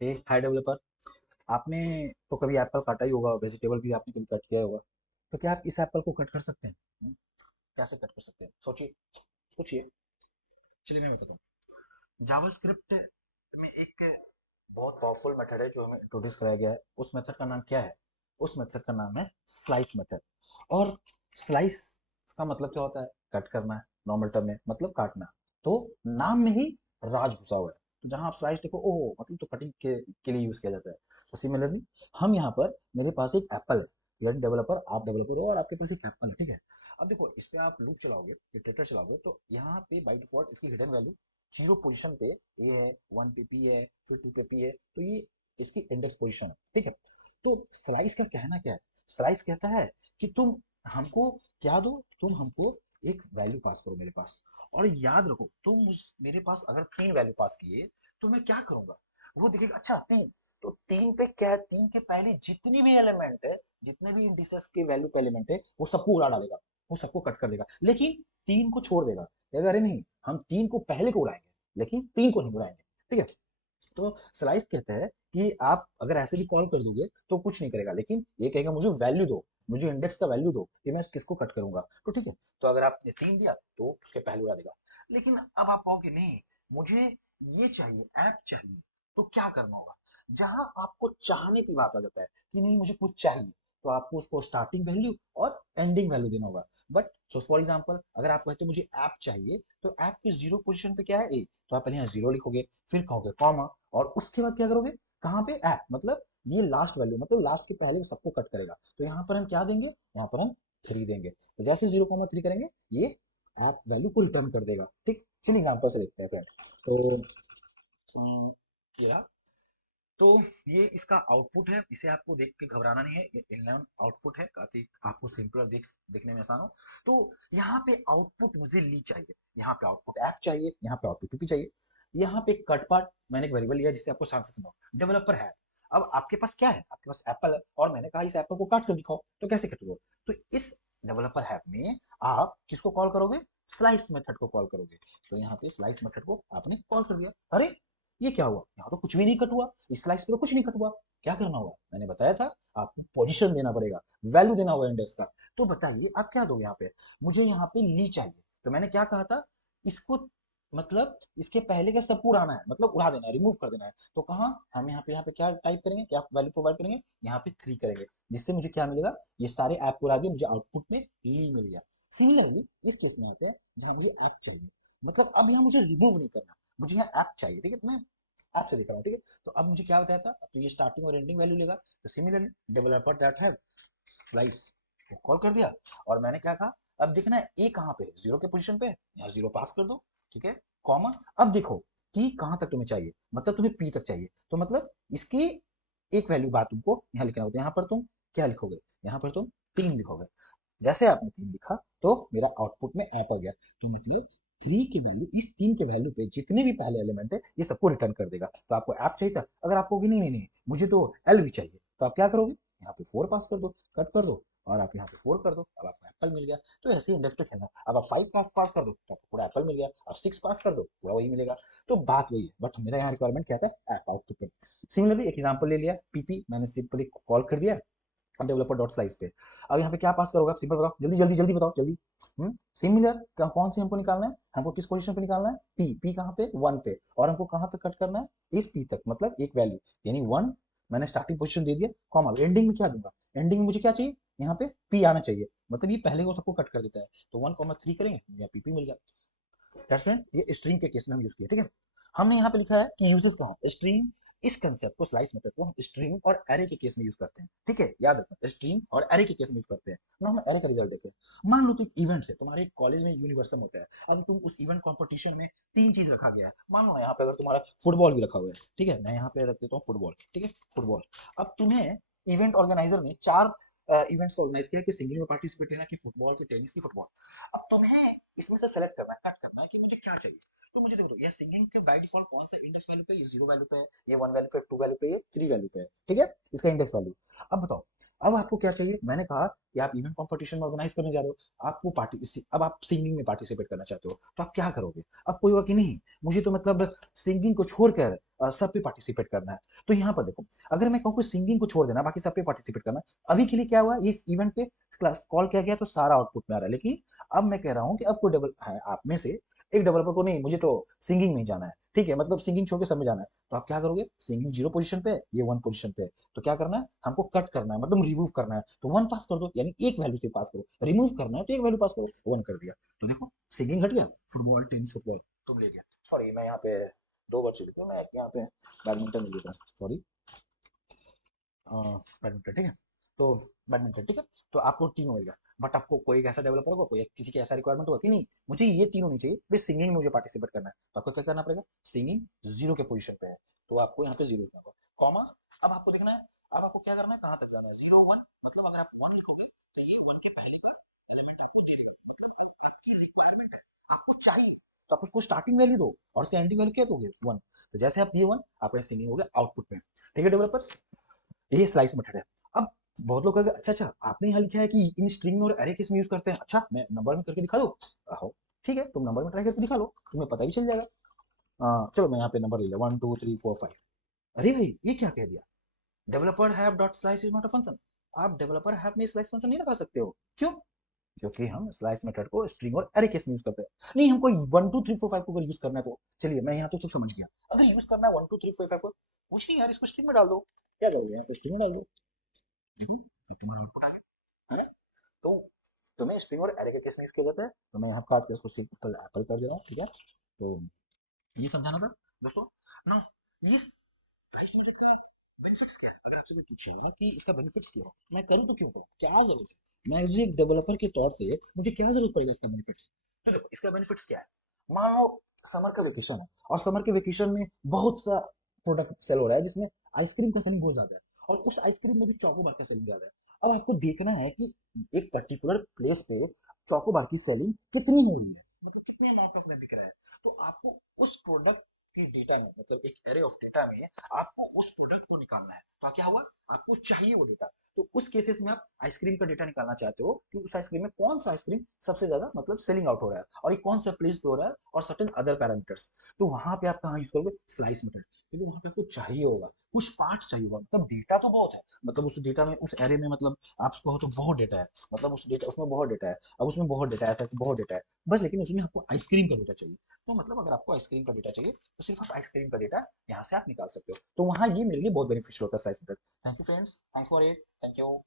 हे हाय developer. आपने तो कभी एप्पल काटा ही होगा, वेजिटेबल भी आपने कभी कट किया होगा। तो क्या आप इस एप्पल को कट कर सकते हैं? कैसे कट कर सकते हैं, सोचिए। सोचिए। चलिए मैं बताता हूँ। जावास्क्रिप्ट में एक बहुत पावरफुल मेथड है जो हमें इंट्रोड्यूस कराया गया है। उस मेथड का नाम क्या है? उस मेथड का नाम है स्लाइस मेथड। और स्लाइस का मतलब क्या होता है? कट करना है। नॉर्मल टर्म में मतलब काटना। तो नाम में ही राज घुसा हुआ है। तो जहां आप स्लाइस देखो, ओह मतलब तो कटिंग के लिए यूज किया जाता है। तो सिमिलरली हम यहाँ पर, मेरे पास एक एप्पल है। यानी डेवलपर, आप डेवलपर हो और आपके पास एक एप्पल है, ठीक है। अब देखो, इस पे आप लूप चलाओगे, इटरेटर चलाओगे, तो यहाँ पे बाय डिफॉल्ट इसकी हिडन वैल्यू जीरो पोजीशन पे ए है, वन पे पी है, फिर टू पे पी है, तो ये इसकी इंडेक्स पोजीशन है, ठीक है। तो स्लाइस का कहना क्या है? स्लाइस कहता है कि तुम हमको क्या दो, तुम हमको एक वैल्यू पास करो मेरे पास। और याद रखो, तुम उस मेरे पास अगर तीन वैल्यू पास किए तो मैं क्या करूंगा? वो देखेगा, अच्छा तीन, तो तीन पे क्या है, तीन के पहले जितनी भी एलिमेंट है, जितने भी इंडिसेस के वैल्यू पे एलिमेंट है, वो सबको उड़ा डालेगा। वो सबको कट कर देगा, लेकिन तीन को छोड़ देगा। अरे नहीं, हम तीन को पहले को उड़ाएंगे, लेकिन तीन को नहीं उड़ाएंगे, ठीक है। तो स्लाइस कहते हैं कि आप अगर ऐसे भी कॉल कर दोगे तो कुछ नहीं करेगा, लेकिन ये कहेगा मुझे वैल्यू दो, मुझे इंडेक्स का वैल्यू दो कि मैं किसको कट करूंगा। तो ठीक है, तो अगर आपने तीन दिया तो उसके पहले उड़ा देगा। लेकिन अब आप कहोगे नहीं, मुझे ये चाहिए, ऐप चाहिए, तो क्या करना होगा? जहां आपको चाहने की बात आ जाता है कि नहीं मुझे कुछ चाहिए, तो आपको उसको स्टार्टिंग वैल्यू और एंडिंग वैल्यू देना होगा। बट सो फॉर एग्जाम्पल, अगर आप कहते हो मुझे ऐप चाहिए, तो ऐप के जीरो पोजीशन पे क्या है? ए। तो आप पहले यहाँ जीरो लिखोगे, फिर कहोगे कॉमा, और उसके बाद क्या करोगे? कहाँ पे? ऐप, मतलब ये लास्ट वैल्यू, मतलब लास्ट के पहले वो सबको कट करेगा। तो यहाँ पर हम क्या देंगे? यहाँ पर हम थ्री देंगे। तो जैसे जीरो कॉमा थ्री करेंगे, ये ऐप वैल्यू को रिटर्न कर देगा, ठीक। चलिए एग्जाम्पल से देखते हैं फ्रेंड। तो ये रहा। तो ये इसका आउटपुट है, इसे आपको देख के घबराना नहीं है, ये इनलाइन आउटपुट है, काफी आपको सिंपलर दिखने में आसान हो। तो यहाँ पे आउटपुट मुझे ली चाहिए, यहाँ पे आउटपुट ऐप चाहिए, यहाँ पे आउटपुट पीपी चाहिए। यहाँ पे कट पार्ट मैंने एक वेरिएबल लिया जिससे आपको शांत से सुनो, डेवलपर है। अब आपके पास क्या है? आपके पास एप्पल है, और मैंने कहा इस एप्पल को काट कर दिखाओ, तो कैसे कटोगे? तो इस डेवलपर ऐप में आप किसको कॉल करोगे? स्लाइस मेथड को कॉल करोगे। तो यहाँ पे स्लाइस मेथड को आपने कॉल कर दिया। अरे ये क्या हुआ? यहाँ तो कुछ भी नहीं कट हुआ, इस स्लाइस पे तो कुछ नहीं कट हुआ। क्या करना होगा? मैंने बताया था, आपको पोजीशन देना पड़ेगा, वैल्यू देना होगा इंडेक्स का। तो बताइए आप क्या दोगे यहाँ पे? मुझे यहाँ पे ली चाहिए, तो मैंने क्या कहा था? इसको, मतलब इसके पहले का सब उड़ाना है, मतलब उड़ा देना है, रिमूव कर देना है। तो कहाँ हम यहाँ पे क्या टाइप करेंगे, क्या वैल्यू प्रोवाइड करेंगे? यहाँ पे थ्री करेंगे, जिससे मुझे क्या मिलेगा? ये सारे ऐप उड़ा दिए, मुझे आउटपुट में ली मिल गया। सिमिलरली इस केस में आते हैं जहाँ मुझे ऐप चाहिए, मतलब अब यहाँ मुझे रिमूव नहीं करना, मुझे यहाँ ऐप चाहिए, ठीक है। मैं ऐप से देख रहा हूँ, ठीक है। तो अब मुझे क्या बताया था? अब तो ये स्टार्टिंग और एंडिंग वैल्यू लेगा। तो similarly developer that have slice को कॉल कर दिया, और मैंने क्या कहा? अब देखना है ए कहाँ पे, जीरो के पोजीशन पे, यहाँ जीरो पास कर दो, ठीक है, कॉमा। अब देखो कि कहाँ तक तुम्हें चाहिए, मतलब तुम्हें पी तक चाहिए, तो मतलब इसकी एक वैल्यू बात तुमको यहाँ लिखना होता है। यहाँ पर तुम क्या लिखोगे? यहाँ पर तुम तीन लिखोगे। जैसे आपने तीन लिखा, तो मेरा आउटपुट में ऐप आ गया। तो मतलब थ्री की वैल्यू, इस तीन के वैल्यू पे जितने भी पहले एलिमेंट है, ये सबको रिटर्न कर देगा। तो आपको ऐप चाहिए था, अगर आप कहोगे नहीं नहीं नहीं मुझे तो एल भी चाहिए, तो आप क्या करोगे? यहाँ पे फोर पास कर दो, कट कर दो, और आप यहाँ पे फोर कर दो, अब आपको एप्पल मिल गया। तो ऐसे ही इंडेक्स पे खेलना। अब आप फाइव पास कर दो तो आपको पूरा एप्पल मिल गया, और सिक्स पास कर दो पूरा वही मिलेगा। तो बात वही है, बट मेरा यहाँ रिक्वायरमेंट क्या था? ऐप आउटपुट पे। सिमिलरली एक एग्जांपल ले लिया, पीपी, मैंने सिंपली कॉल कर दिया डेवलपर डॉट स्लाइस पे। अब यहाँ पे क्या पास करोगे आप? सिंपल बताओ, जल्दी जल्दी जल्दी बताओ जल्दी। सिमिलर कौन सी हमको निकालना है? हमको किस पोजीशन पे निकालना है? पी। पी कहाँ पे? वन पे। और हमको कहाँ तक कट करना है? इस पी तक, मतलब एक वैल्यू, यानी वन। मैंने स्टार्टिंग पोजीशन दे दिया, कॉमा। एंडिंग में क्या दूंगा? एंडिंग में मुझे क्या चाहिए? यहाँ पे पी आना चाहिए, मतलब ये पहले को सबको कट कर देता है। तो वन कॉमा थ्री करेंगे, या पी मिल गया। दैट्स मीन ये स्ट्रिंग के केस में हम यूज किए, ठीक है। हमने यहाँ पे लिखा है कि यूजेस कहाँ स्ट्रिंग। इस कंसेप्ट को, स्लाइस मेथड को हम स्ट्रिंग और एरे के केस में यूज करते हैं, ठीक है। याद रखना, स्ट्रिंग और एरे के केस में यूज करते हैं। ना हम एरे का रिजल्ट देखें। मान लो तो एक इवेंट है तुम्हारे कॉलेज में, यूनिवर्सल होता है। अब तुम उस इवेंट कंपटीशन में तीन चीज रखा गया है। मान लो यहाँ पे अगर तुम्हारा फुटबॉल भी रखा हुआ है, ठीक है, मैं यहाँ पे रख देता हूँ फुटबॉल, ठीक है, फुटबॉल। अब तुम्हें इवेंट ऑर्गेनाइजर ने चार इवेंट्स को ऑर्गेनाइज किया कि सिंगिंग में पार्टिसिपेट लेना, कि फुटबॉल, की टेनिस, की फुटबॉल। अब तुम्हें इसमें से सेलेक्ट करना है, कट करना है कि मुझे क्या चाहिए। तो मुझे देखो, ये सिंगिंग के बाय डिफॉल्ट कौन सा इंडेक्स वैल्यू पे? ये जीरो वैल्यू पे है, ये वन वैल्यू पे, टू वैल्यू पे, ये थ्री वैल्यू पे है, ठीक है, इसका इंडेक्स वैल्यू। अब बताओ, अब आपको क्या चाहिए, मैंने कहा कि आप इवेंट कंपटीशन ऑर्गेनाइज करने जा रहे हो, आपको पार्टी अब आप सिंगिंग में पार्टिसिपेट करना चाहते हो, तो आप क्या करोगे? अब कोई होगा कि नहीं, मुझे तो मतलब सिंगिंग को छोड़कर सब पे पार्टिसिपेट करना है। तो यहाँ पर देखो, अगर मैं कहूँ कि सिंगिंग को छोड़ देना, बाकी सब पे पार्टिसिपेट करना, अभी के लिए क्या हुआ, इस इवेंट पे क्लास कॉल किया गया तो सारा आउटपुट में आ रहा है, लेकिन अब मैं कह रहा हूँ कि अब कोई डेवलप है आप में से एक डेवलपर को, नहीं मुझे तो सिंगिंग में ही जाना है, ठीक है, मतलब सिंगिंग छोड़ के सब में जाना है, तो आप क्या करोगे? सिंगिंग 0 पोजीशन पे, ये 1 पोजीशन पे, तो क्या करना है, हमको कट करना है, मतलब रिमूव करना है, तो 1 पास कर दो, यानी एक वैल्यू से पास करो, रिमूव करना है तो एक वैल्यू पास करो, 1 कर दिया। तो देखो सिंगिंग हट गया, फुटबॉल, टेनिस, फुटबॉल तुम ले गया, सॉरी मैं यहाँ पे 2 वर्ड से लिखूँ, मैं यहाँ पे बैडमिंटन ले लेता हूँ, सॉरी, बैडमिंटन, ठीक है, तो बैडमिंटन, ठीक है, तो आपको तीनों मिल गया। बट आपको कोई एक ऐसा डेवलपर होगा, कोई किसी की ऐसा रिक्वायरमेंट होगा कि नहीं मुझे ये तीनों नहीं चाहिए, बस सिंगिंग में मुझे पार्टिसिपेट करना है, तो आपको क्या करना पड़ेगा, सिंगिंग 0 के पोजीशन पे है, तो आपको यहाँ पे 0 लिखना होगा, कॉमा, अब आपको देखना है, अब आपको क्या करना है, कहाँ तक जाना है, 0 1, मतलब अगर आप 1 लिखोगे तो ये 1 के पहले का एलिमेंट आपको दे देगा, मतलब आपकी रिक्वायरमेंट है, आपको चाहिए, तो आप उसको स्टार्टिंग वैल्यू दो और उसका एंडिंग वैल्यू क्या दोगे, 1, तो जैसे आप दिए 1, आपका सिंगिंग हो गया आउटपुट में, ठीक है डेवलपर्स, ये स्लाइस मेथड है। अब बहुत लोग कहेंगे अच्छा अच्छा आपने यहाँ लिखा है कि इन स्ट्रिंग में और एरे केस में यूज करते हैं, अच्छा मैं नंबर में करके दिखा दो, आहो ठीक है, तुम नंबर में ट्राई करके दिखा लो, तुम्हें पता भी चल जाएगा। चलो मैं यहाँ पे नंबर ले लिया 1 2 3 4 5, अरे भाई ये क्या कह दिया, developer have dot slice is not a function, आप डेवलपर हैव में स्लाइस फंक्शन नहीं लगा सकते हो, क्यों? क्योंकि हम स्लाइस मेथड को स्ट्रिंग और एरे केस में यूज करते हैं, नहीं हमको 1 2 3 4 5 को अगर यूज करना है तो चलिए मैं यहाँ तो समझ गया, अगर यूज करना है 1 2 3 4 5 को, कुछ नहीं यार इसको स्ट्रिंग में डाल दो, क्या करोगे यहाँ पे स्ट्रिंग में डाल दो, तो तुम्हारा आउटपुट आ गया, है ना? तो तुम्हें स्ट्रिंग और एरे के केस में यूज किया जाता है, तो मैं यहाँ काट के इसको सिंपल एप्पल कर दे रहा हूँ, ठीक है, तो ये समझाना था दोस्तों ना, ये प्राइस मीटर का बेनिफिट्स क्या है, अगर आपसे कोई पूछेगा कि इसका बेनिफिट्स क्या है, मैं करूँ तो क्यों करूँ, क्या जरूरत है, मैं एज एक डेवलपर के तौर पे मुझे क्या जरूरत पड़ेगा इसका बेनिफिट्स, तो देखो इसका बेनिफिट्स क्या है, मान लो समर का वेकेशन है और समर के वेकेशन में बहुत सा प्रोडक्ट सेल हो रहा है, जिसमें आइसक्रीम का सेलिंग बहुत ज्यादा है, और उस आइसक्रीम में भी चॉकोबार का सेलिंग ज्यादा है, अब आपको देखना है कि एक पर्टिकुलर प्लेस पे चॉकोबार की सेलिंग कितनी हो रही है, मतलब कितने अमाउंट में बिक रहा है, तो आपको उस प्रोडक्ट की डेटा में, मतलब एक एरे ऑफ डेटा में आपको उस प्रोडक्ट को निकालना है, तो क्या हुआ, आपको चाहिए वो डेटा, तो उस केसेस में आप आइसक्रीम का डेटा निकालना चाहते हो कि उस आइसक्रीम में कौन सा आइसक्रीम सबसे ज्यादा मतलब सेलिंग आउट हो रहा है और ये कौन सा प्लेस पे हो रहा है और सर्टेन अदर पैरामीटर्स, तो वहां पे आप कहाँ यूज करोगे, स्लाइस मेथड, क्योंकि वहां पे आपको चाहिए होगा, कुछ पार्ट चाहिए होगा, मतलब डेटा तो बहुत है, मतलब उस डेटा में उस एरे में मतलब आप कहो तो बहुत डेटा है, मतलब उस डेटा उसमें बहुत डेटा है, अब उसमें बहुत डेटा है, ऐसा ऐसा बहुत डेटा है, बस लेकिन उसमें आपको आइसक्रीम का डेटा चाहिए, तो मतलब अगर आपको आइसक्रीम का डेटा चाहिए तो सिर्फ आप आइसक्रीम का डेटा यहाँ से आप निकाल सकते हो, तो वहाँ ये मेरे लिए बहुत बेनिफिशियल होता है slice method. Thank you friends, thanks for it, thank you.